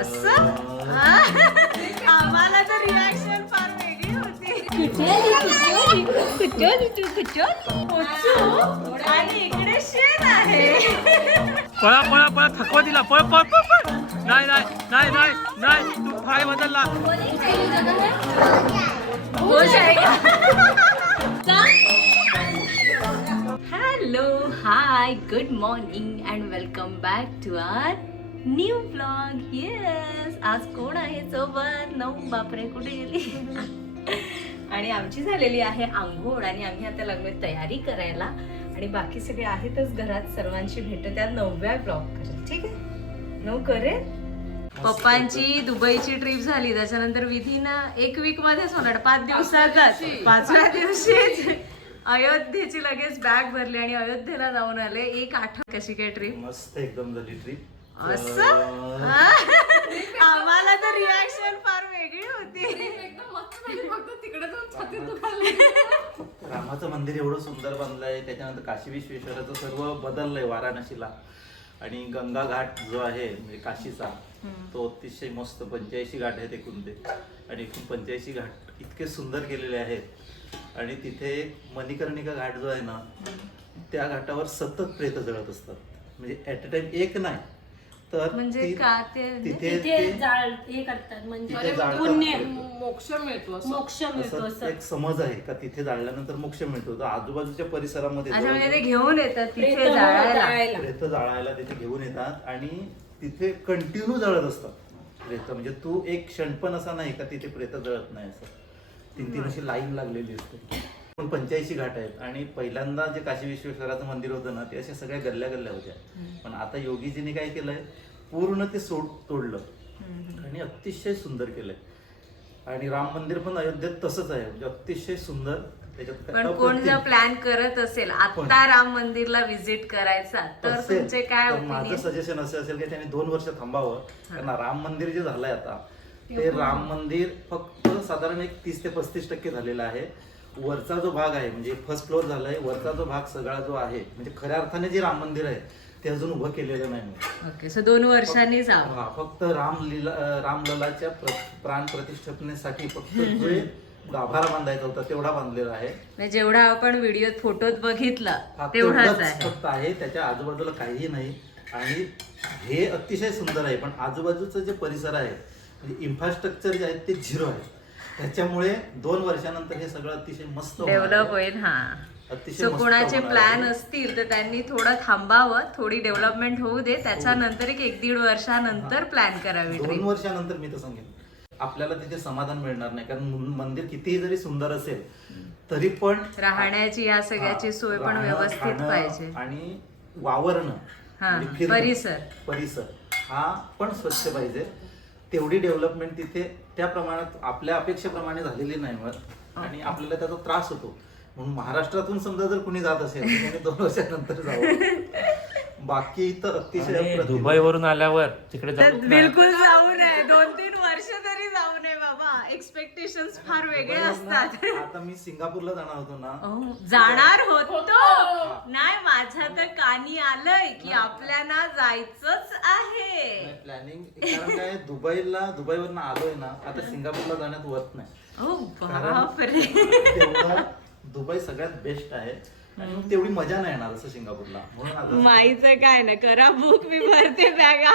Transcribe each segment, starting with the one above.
असं हा? आम्हाला तर रिॲक्शन फार वेगळी होती. आणि इकडे शेण आहे. पळा पळा पळा थकवा दिला पळ पळ पळ पळ. नाही नाही नाही नाही नाही. तू फाय बदलला. हो जाएगा hello hi good morning and welcome back to our new blog yes आज कोण आहे सोबत? नऊ बापरे कुठे गेली? आणि आमची झालेली आहे आंघोळ आणि आम्ही आता लागलोय तयारी करायला. आणि बाकी सगळे आहेतच घरात सर्वांशी भेटत त्या नवव्या ब्लॉग करत ठीक आहे? नऊ करेल पप्पांची दुबईची ट्रिप झाली. त्याच्यानंतर विधीनं एक वीक मध्येच होणार. पाच दिवसातच. पाचव्या दिवशीच. अयोध्येची लगेच बॅग भरली आणि अयोध्येला जाऊन आले. एक आठवण कशी काय ट्रिप मस्त एकदम झाली ट्रिप असं? हा? आम्हाला तर रिॲक्शन फार वेगळी होती. रामाचं मंदिर एवढं सुंदर बांधलंय त्याच्यानंतर काशी विश्वेश्वराचं सर्व बदललंय वाराणसीला. आणि गंगा घाट जो आहे म्हणजे काशीचा तो अतिशय मस्त पंच्याऐंशी घाट आहेत एकूण ते आणि एकूण पंच्याऐंशी घाट इतके सुंदर केलेले आहेत. आणि तिथे मणिकर्णिका घाट जो आहे ना त्या घाटावर सतत प्रेत जळत असतात. म्हणजे ऍट अ टाइम एक नाही तर म्हणजे ती- का? ते तिथे तिथे ते- जाळ हे करतात म्हणजे तिथे जाळतात पुण्य. प्रेतं. मोक्ष मिळतो मोक्ष मिळतो असं. असं एक समज आहे का? तिथे जाळल्यानंतर मोक्ष मिळतो. तर आजूबाजूच्या परिसरामध्ये अच्छा म्हणजे ते जवळजवळ घेऊन येतात तिथे प्रेतं जाळायला. जाळायला. प्रेतं जाळायला तिथे घेऊन येतात आणि तिथे कंटिन्यू जळत असतात. प्रेतं म्हणजे तू एक क्षण पण असा नाही का तिथे प्रेतं जळत नाही असं? तीन तीन अशी लाईन लागलेली असते. पण पंच्याऐंशी घाट आहेत. आणि पहिल्यांदा जे काशी विश्वेश्वराचं मंदिर होतं ना ते अशा सगळ्या गल्ल्या गल्ल्या होत्या. पण आता योगीजीने काय केलंय पूर्ण ते सोड तोडलं. आणि अतिशय सुंदर केलंय. आणि राम मंदिर पण अयोध्येत तसंच आहे. म्हणजे अतिशय सुंदर. पण कोण जर. प्लॅन करत असेल? आता राम मंदिरला व्हिजिट करायचा तर तुमचे काय माझं सजेशन असं असेल की त्यांनी दोन वर्ष थांबावं. कारण राम मंदिर जे झालंय आता ते राम मंदिर फक्त साधारण एक तीस ते पस्तीस टक्के झालेलं आहे. वरचा जो भाग आहे म्हणजे फर्स्ट फ्लोअर झालाय वरचा जो भाग सगळा जो आहे म्हणजे खऱ्या अर्थाने जे राम मंदिर आहे ते अजून उभं केलेलं नाही ओके सो दोन वर्षांनी हा फक्त राम लीला अं, रामललाच्या प्र- प्राण प्रतिष्ठापनेसाठी फक्त जे गाभारा बांधायचा होता तेवढा बांधलेला आहे. म्हणजे जेवढा आपण व्हिडिओत फोटोत बघितलं हा, तेवढाच तेवढंच आहे. फक्त आहे त्याच्या आजूबाजूला काहीही नाही. आणि हे अतिशय सुंदर आहे पण आजूबाजूचं जे परिसर आहे म्हणजे इन्फ्रास्ट्रक्चर जे आहे ते झिरो आहे. त्याच्यामुळे दोन वर्षानंतर हे सगळं अतिशय मस्त. डेव्हलप होईल हा. अतिशय सो कोणाचे प्लॅन. असतील तर त्यांनी थोडं थांबावं थोडी डेव्हलपमेंट होऊ दे. त्याच्यानंतर एक एक दीड वर्षानंतर प्लॅन करावी दोन वर्षानंतर मी तर सांगेन आपल्याला तिथे समाधान मिळणार नाही कारण मंदिर कितीही जरी सुंदर असेल तरी पण राहण्याची या सगळ्याची सोय पण व्यवस्थित पाहिजे. आणि वावरणं हा, म्हणजे फिरणं, परिसर. परिसर. हा पण स्वच्छ पाहिजे. तेवढी डेव्हलपमेंट तिथे त्या प्रमाणात आपल्या अपेक्षेप्रमाणे झालेली नाही मग. आणि आपल्याला त्याचा त्रास होतो. म्हणून महाराष्ट्रातून समजा जर कुणी जात असेल तर त्याने दोन वर्षानंतर जावं. बाकी तर अतिशय. दुबई वरून आल्यावर तिकडे बिलकुल जाऊ नये. दोन तीन वर्ष तरी जाऊ नये बाबा. एक्सपेक्टेशन फार वेगळे असतात. आता मी सिंगापूरला जाणार होतो ना. अहो, जाणार होतो. कानी आलंय की आपल्याला जायचंच आहे. प्लॅनिंग कारण काय दुबईला दुबईवरनं आलोय ना आता सिंगापूरला जाण्यात वत नाही. बापरे. तेवढं दुबई सगळ्यात बेस्ट आहे. आणि मग तेवढी मजा नाही येणार असं सिंगापूरला. म्हणून आता माईचं काय ना करा बुक मी भरते बॅगा.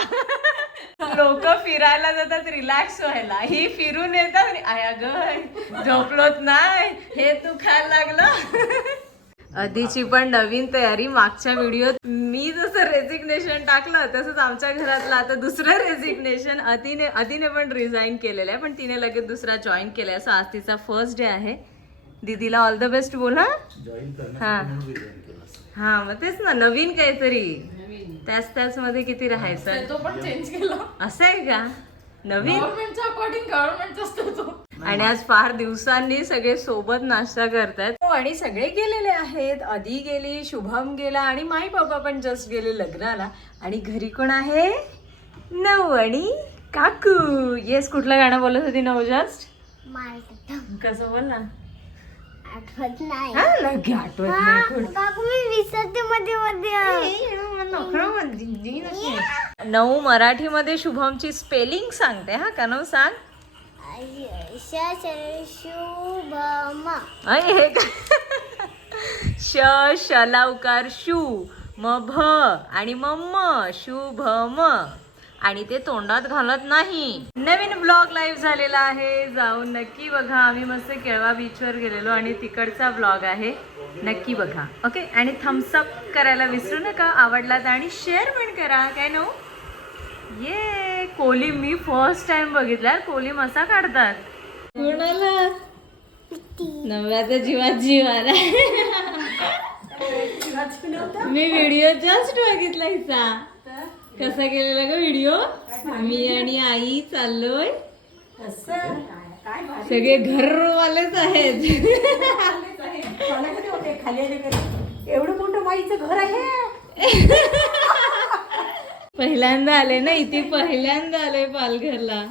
लोक फिरायला जातात रिलॅक्स व्हायला. ही फिरून येतात. आणि आया ग झोपलोत नाही. हे तू खायला लागलं. आधीची पण नवीन तयारी मागच्या व्हिडिओत मी जसं रेजिग्नेशन टाकलं तसंच आमच्या घरातलं आता दुसरं रेजिग्नेशन अतिने अतिने पण रिझाईन केलेलं आहे पण तिने लगेच दुसरा जॉईन केलाय. सो आज तिचा फर्स्ट डे आहे. दीदीला ऑल द बेस्ट बोल हा. हा. असं. हा मग तेच ना नवीन काहीतरी. त्याच त्याच मध्ये किती राहायचं? तो पण चेंज केला. असं आहे का? नवीन? गव्हर्नमेंटच्या अकॉर्डिंग गव्हर्नमेंट असतो तो. आणि आज फार दिवसांनी सगळे सोबत नाश्ता करतायत. हो, आणि सगळे गेलेले आहेत. आधी गेली शुभम गेला आणि माई बाबा पण जस्ट गेले लग्नाला. आणि घरी कोण आहे? नऊ आणि काकू. येस कुठलं गाणं बोलत होती नऊ जस्ट कसं बोल ना आठवत नाही. हा लगे आठवत नाही. काकू मी विसरते मध्ये मध्ये. नऊ मराठीमध्ये शुभमची स्पेलिंग सांगते हा का नऊ सांग? श श- शुभम. अय, हे काय? श शलावकार शू म भ आणि म म शुभ म आणि ते तोंडात घालत नाही. नवीन ब्लॉग लाईव्ह झालेला आहे. जाऊन नक्की बघा. आम्ही मस्त केळवा बीचवर गेलेलो आणि तिकडचा ब्लॉग आहे. नक्की बघा. ओके आणि थम्सअप करायला विसरू नका. आवडला तर आणि शेअर पण करा. काय नो ये कोलिम मी फर्स्ट टाइम बघितला कोलिम असा काढतात. कोणाला नव्याचा जीवात जीव आला मी व्हिडिओ जस्ट बघितला हिचा. कसा केलेला ग व्हिडिओ मी आणि आई चाललोय. सगळे घरवालेच आहेत. एवढं मोठं बाईचं घर आहे. पहिल्यांदा आले ना इथे पहिल्यांदा आले पालघरला.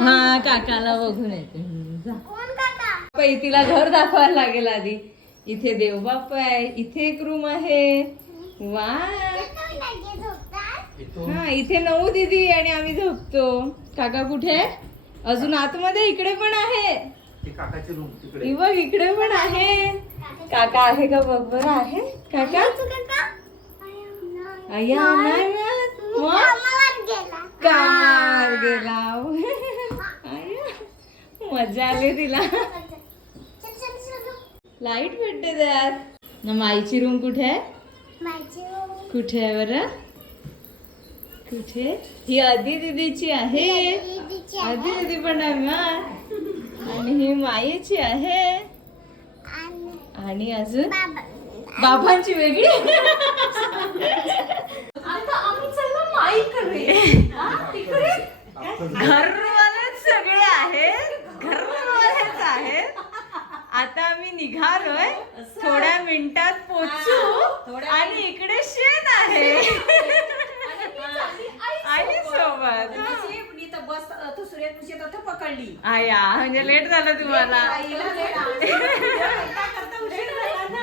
हा काकाला बघून येते. हम्म, जा. कोण काका? पै तिला घर दाखवायला लागेल आधी. इथे देवबाप आहे इथे एक रूम आहे. वा. हा इथे नऊ दिदी आणि आम्ही झोपतो. काका कुठे? अजून आतमध्ये इकडे पण आहे. ती काकाची रूम तिकडे. बघ इकडे पण आहे. काका आहे का? बघ बरं आहे. काका? तू काका? अय्या नाही गेला. कार गेला. अय्या, मजा आली तिला. लाइट भेटते त्यात. ना माईची रूम कुठे आहे? कुठे आहे बरं? कुठे? ही आधी दिदीची आहे. दीदीची आधी दिदी पण आहे मग आणि ही मायेची आहे. आणि अजून? बाबा. बाबांची वेगळी. आता आम्ही घरवालेच सगळे आहेत. घरवालेच आहेत. आता आम्ही निघालोय. थोड्या मिनिटात पोचू. आणि इकडे शेण आहे. आई सोबत. बस तू पकडली. आया म्हणजे लेट झालं तुम्हाला.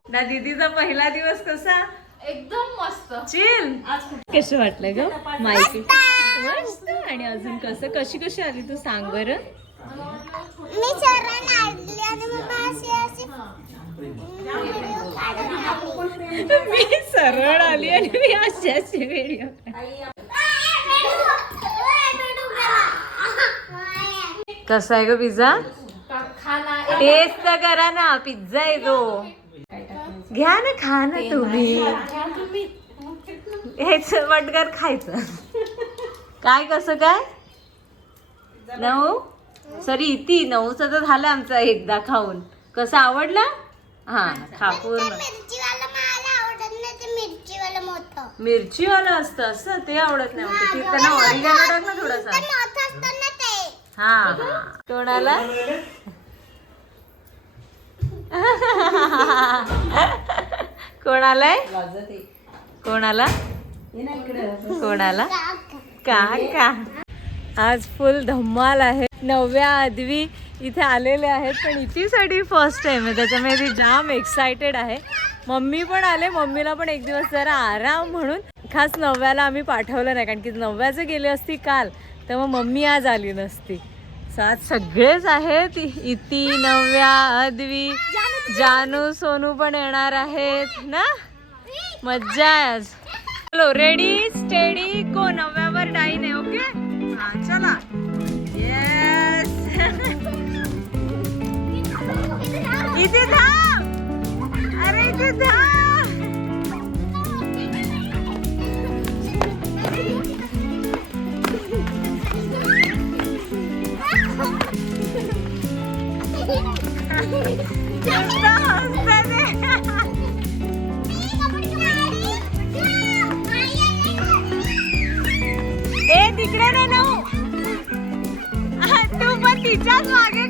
ना. दीदीचा पहिला दिवस कसा? एकदम मस्त. चिल कसं वाटलं ग? माहिती. मस्त. आणि अजून कसं? कशी कशी आली तू सांग बरं मी चरण आणली आणि मग अशी अशी व्हिडिओ काढत मी सरळ आली आणि मी अशी अशी व्हिडिओ कसा आहे ग पिझ्झा? टेस्ट तर करा ना पिझ्झा आहे तो. घ्या ना खा ना तुम्ही. हेच पटकन खायचं. काय कसं काय? नऊ? सॉरी ती नऊचं तर झालं आमचं एकदा खाऊन. कसं आवडलं? हा खा पूर्ण. मिरचीवाला असतं असं ते आवडत नाही मग ते त्यांना ऑरिगॅनो टाक ना थोडासा हा हा. कोणाला कोणाला कोणाला? कोणाला? का का आज फुल धम्माल आहे. नवव्या आदवी इथे आलेले आहेत पण इथेसाठी फर्स्ट टाइम आहे. त्याच्यामुळे ती जाम एक्सायटेड आहे. मम्मी पण आले. मम्मीला पण एक दिवस जरा आराम म्हणून. खास नवव्याला आम्ही पाठवलं नाही कारण की नवव्याचं गेली असती काल तर मग मम्मी आज आली नसती. सो आज सगळेच आहेत. इति नव्या अद्वी जानू सोनू पण येणार आहेत ना? मज्जा आहे आज. चलो रेडी स्टेडी गो नव्यावर डाईन आहे ओके चला. इथे थांब. अरे इथे थांब. ए तिकडे नाही ना तू पण तिच्याच मागे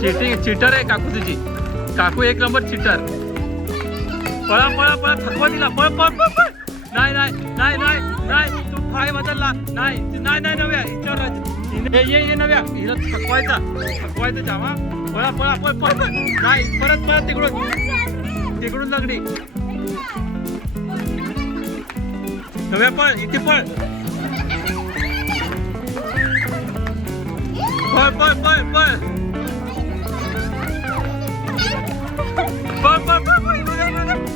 चिटिंग चिटर आहे काकू तुझी. काकू एक नंबर चिटर. पळा पळा पळा थकवा दिला. पळ पळ पळ पळ. नाही नाही नाही नाही नाही तू फाय बदलला. नाही नाही नाही नव्या. हिच्यावर ये ये नव्या. हिला थकवायचा. थकवायचा जावा. पळा पळा पळ पळ नाही परत परत तिकडून. तिकडून लगडी नव्या पळ इथे पळ. पळ पळ पळ पळ. पळ पळ.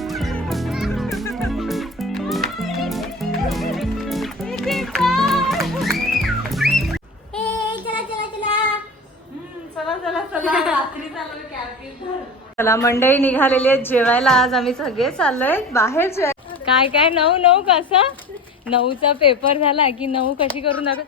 चला चला चला. चला चला चला. रात्री चाललो कॅम्पिंग चला मंडळी निघालेली आहेत जेवायला. आज आम्ही सगळे चाललोय बाहेर जेवाय काय काय? नऊ नऊ कसं? नऊचा पेपर झाला की नऊ कशी करून दाखव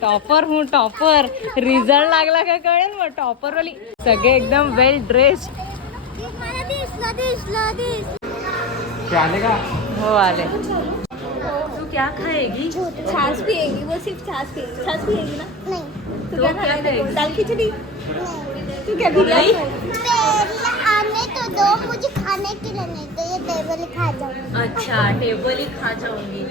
टॉपर हूँ टॉपर रिझल्ट लागला का कळेल मग टॉपर वाली सगळे एकदम वेल ड्रेस मला दिसलं दिसलं दिसलं आले का? हो आले. तू क्या खाएगी? छाछ पिएगी वो सिर्फ छाछ पिएगी। छाछ पिएगी ना? नहीं। तू क्या खाएगी? दाल खिचड़ी? तू क्या बिरयानी आने तो दो मुझे खाने के लिए नहीं तो ये टेबल खा जाऊँ अच्छा टेबल ही खा जाऊंगी।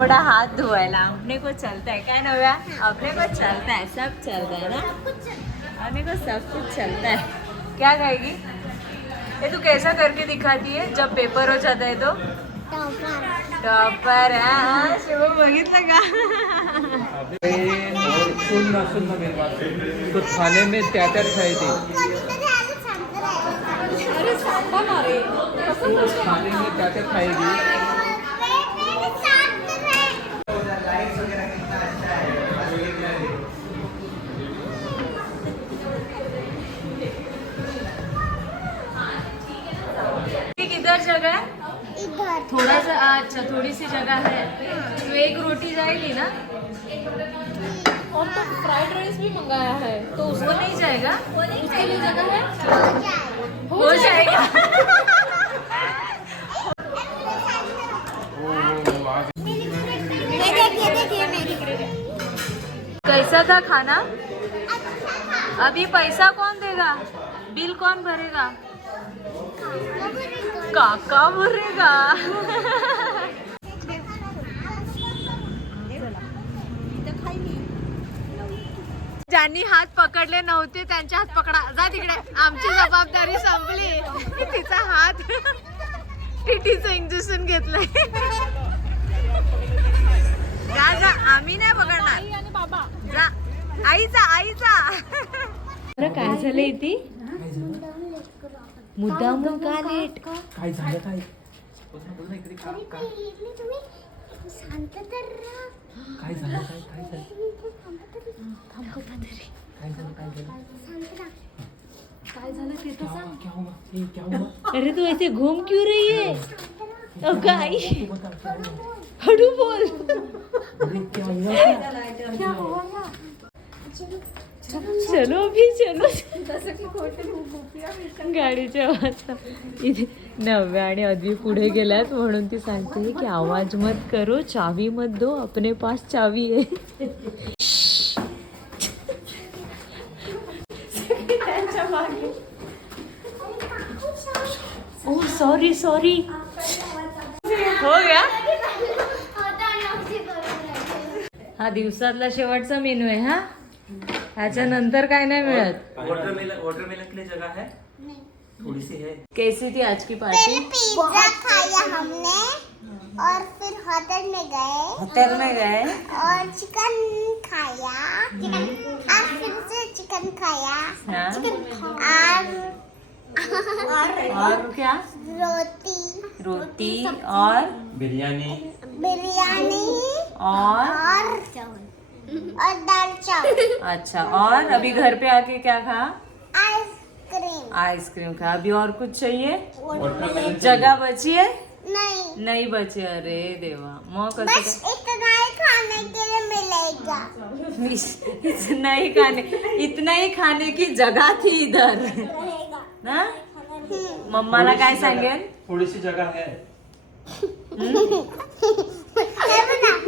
थोड़ा हाथ धोएला अपने को चलता है क्या नव्या? अपने को चलता है सब चलता है ना? अपने को सब कुछ चलता है। क्या खाएगी ये तू कैसा करके दिखाती है जब पेपर हो जाता है तो? टॉपर हाँ शिव बघितलं का? सुन ना सुन ना मेरी बात तो. थाने में त्या त्यात खायची थाने में त्यात खायची किधर जगह है? थोड़ा सा अच्छा थोड़ी सी जगह है. तो एक रोटी जाएगी ना? और तो फ्राइड राइस भी मंगाया है तो उसको नहीं जाएगा? उसके लिए जगह है? हो जाएगा। कैसा था खाना? अभी पैसा कौन देगा? बिल कौन भरेगा? काका भरेगा ज्यांनी हात पकडले नव्हते त्यांचे हात पकडा. जा तिकडे. आमची जबाबदारी संपली. तिचा हात टीटीचं इंजेक्शन घेतलंय. जा जा. आम्ही नाही पकडणार. आणि बाबा जा आईचा आईचा बरं काय झालं इथे? मुद्दामून का लेट? काय झालं काय? तुम्ही शांत तर राहा. काय झालं? काय काय झालं? काय झालं? काय झालं? शांत राहा. काय झालं ते तर सांग. क्या हुआ? ये क्या हुआ? अरे तू ऐसे घूम क्यों रही है? ओ तू बता क्या हुआ? बोल. अरे क्या हुआ? चलो अभी चलो। गाडीच्या आवाज इथे नव्या आणि अद्वी पुढे गेल्यात म्हणून ती सांगते की आवाज मत करो चावी मत दो अपने पास चावी आहे. ओ सॉरी सॉरी हो गया? हा दिवसातला शेवटचा मेनू आहे हा? ह्याच्यानंतर काय नाही मिळत? वाटरमेलन वाटरमेलन के लिए जगह है? थोड़ी सी है। कैसी थी आज की पहले पार्टी पिज्जा खाया हमने और फिर होटल में गए। होटल में गए? और चिकन खाया। और फिर से चिकन खाया। हाँ, और और और क्या? रोटी। रोटी और? बिरयानी। बिरयानी। और? और और दाल चावल। अच्छा और अभी घर पे आके क्या खा? आइसक्रीम। आइसक्रीम खा। अभी और कुछ चाहिए? जगह बची है? नहीं। नहीं बची अरे देवा। मग कसं बस इतना ही खाने के लिए मिलेगा। इतना ही खाने इतना ही खाने की जगह थी इधर। ना. मम्माला काय सांगेल थोड़ी सी जगह है।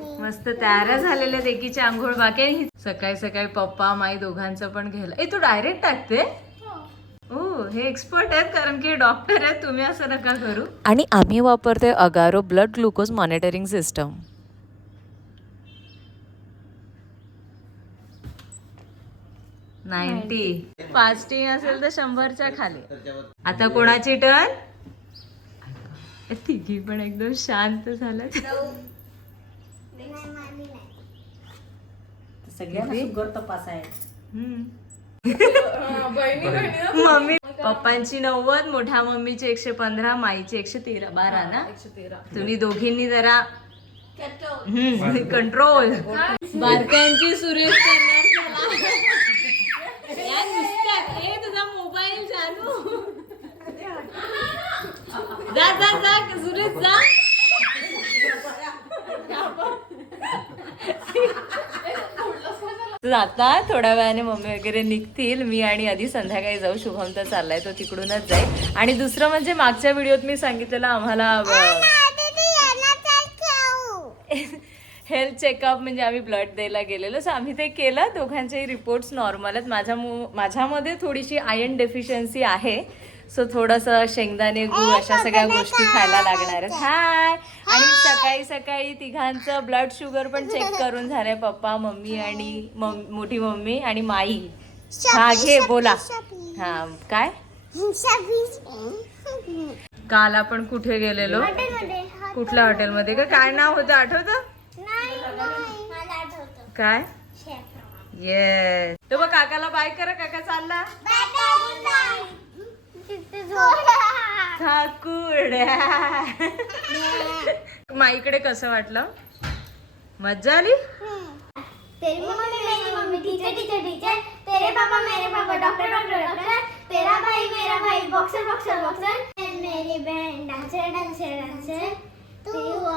मस्त तयार झालेल्या एकीची आंघोळ बाकी. सकाळी सकाळी पप्पा माई दोघांचं पण घ्यायला ए तू डायरेक्ट टाकते ओ हे एक्सपर्ट आहेत कारण की डॉक्टर आहेत तुम्ही असं नका करू. आणि आम्ही वापरतोय Agaro blood glucose monitoring system ninety fasting असेल तर शंभरच्या खाली. आता कोणाची टर्न तिघी पण एकदम शांत झालं सगळ्यांना शुगर तपास आहे. मम्मी पप्पांची नव्वद मोठ्या मम्मीची एकशे पंधरा माईची एकशे तेरा बारा ना? तुम्ही दोघींनी जरा कंट्रोल बारक्यांची सुरेश तुझा मोबाईल चालू जा जा जा सुरेश जा. आता थोड्या वेळाने मम्मी वगैरे निघतील. मी आणि आधी संध्याकाळी जाऊ. शुभम तर चाललाय तो तिकडूनच जाईल. आणि दुसरं म्हणजे मागच्या व्हिडिओत मी सांगितलेलं आम्हाला हेल्थ चेकअप म्हणजे आम्ही ब्लड द्यायला गेलेलो. सो आम्ही ते केलं. दोघांचेही रिपोर्ट्स नॉर्मल आहेत. माझ्या मु- माझ्यामध्ये थोडीशी आयर्न डेफिशियन्सी आहे. सो थोडंसं शेंगदाणे गूळ अशा सगळ्या गोष्टी खायला लागणार आहेत. हाय. आणि सकाळी सकाळी तिघांचं ब्लड शुगर पण चेक करून झालंय पप्पा मम्मी आणि मम- मोठी मम्मी आणि माई. हा घे बोला. हा काय? काल आपण कुठे गेलेलो? कुठल्या हॉटेलमध्ये? का काय नाव होतं? आठवतं? काय? ये तो बघ काकाला बाय करा काका चालला. ठाकुर्ड्या माईकडे कसं वाटलं? मज्जा आली? तेरी मम्मी मेरी मम्मी टीचर टीचर टीचर तेरे पापा मेरे पापा डॉक्टर डॉक्टर डॉक्टर तेरा भाई मेरा भाई बॉक्सर बॉक्सर बॉक्सर मेरी बहन डांसर डांसर डांसर तू अ,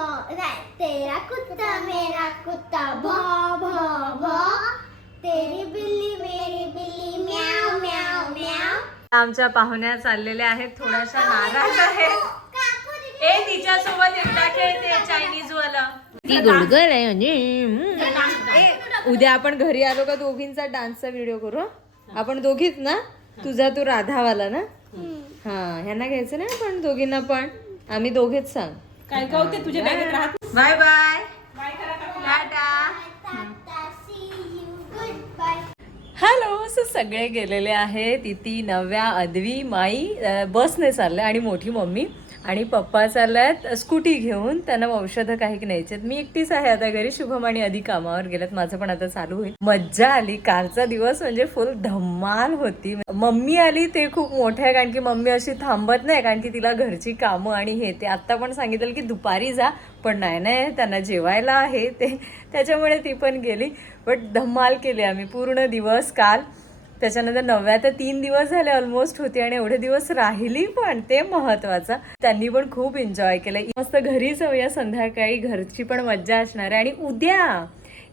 तेरा कुत्ता मेरा कुत्ता आमच्या पाहुण्या चाललेल्या आहेत. थोड्याशा नाराज आहेत. ए तिच्या सोबत एकदा खेळते चायनीज वाला ती गोडगर आहे म्हणजे. उद्या आपण घरी आलो का दोघींचा डान्सचा व्हिडिओ करू? आपण दोघीच ना? तुझा तू राधावाला ना? हा ह्यांना घ्यायचं ना आपण दोघींना पण? आम्ही दोघेच सांग. काय काय होते तुझ्या बाय बाय. हॅलो सो सगळे गेलेले आहेत. इथे नव्या अदवी माई बसने चालले आणि मोठी मम्मी आणि पप्पा चालल्यात स्कूटी घेऊन. त्यांना औषधं काही न्यायचे मी एकटीच आहे आता घरी. शुभम आणि आधी कामावर गेल्यात माझं पण आता चालू होईल. मज्जा आली. कालचा दिवस म्हणजे फुल धम्माल होती. मम्मी आली ते खूप मोठं आहे कारण की मम्मी अशी थांबत नाही कारण की तिला घरची कामं आणि हे ते. आत्ता पण सांगितलं की दुपारी जा पण नाही नाही त्यांना जेवायला आहे ते. त्याच्यामुळे ती पण गेली. बट धम्माल केली आम्ही पूर्ण दिवस काल. त्याच्यानंतर नव्या तर तीन दिवस झाले ऑलमोस्ट होती आणि एवढे दिवस राहिली पण ते महत्वाचं. त्यांनी पण खूप एन्जॉय केलं. मस्त घरी जाऊया संध्याकाळी घरची पण मज्जा असणार आहे. आणि उद्या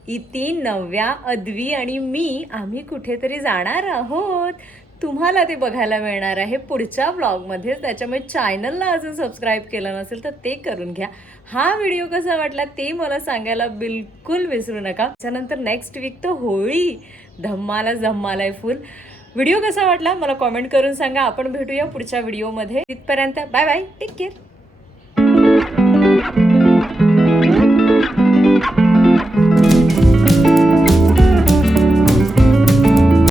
इति नव्या अद्वी आणि मी आम्ही कुठेतरी जाणार आहोत. तुम्हाला ते बघायला मिळणार आहे पुढच्या ब्लॉगमध्ये त्याच्यामुळे चॅनलला अजून सबस्क्राईब केलं नसेल तर ते करून घ्या. हा व्हिडिओ कसा वाटला ते मला सांगायला बिलकुल विसरू नका. त्याच्यानंतर नेक्स्ट वीक तर होळी. धम्माला धम्मालाय फुल व्हिडिओ कसा वाटला मला कॉमेंट करून सांगा. आपण भेटूया पुढच्या व्हिडिओमध्ये तिथपर्यंत बाय बाय टेक केअर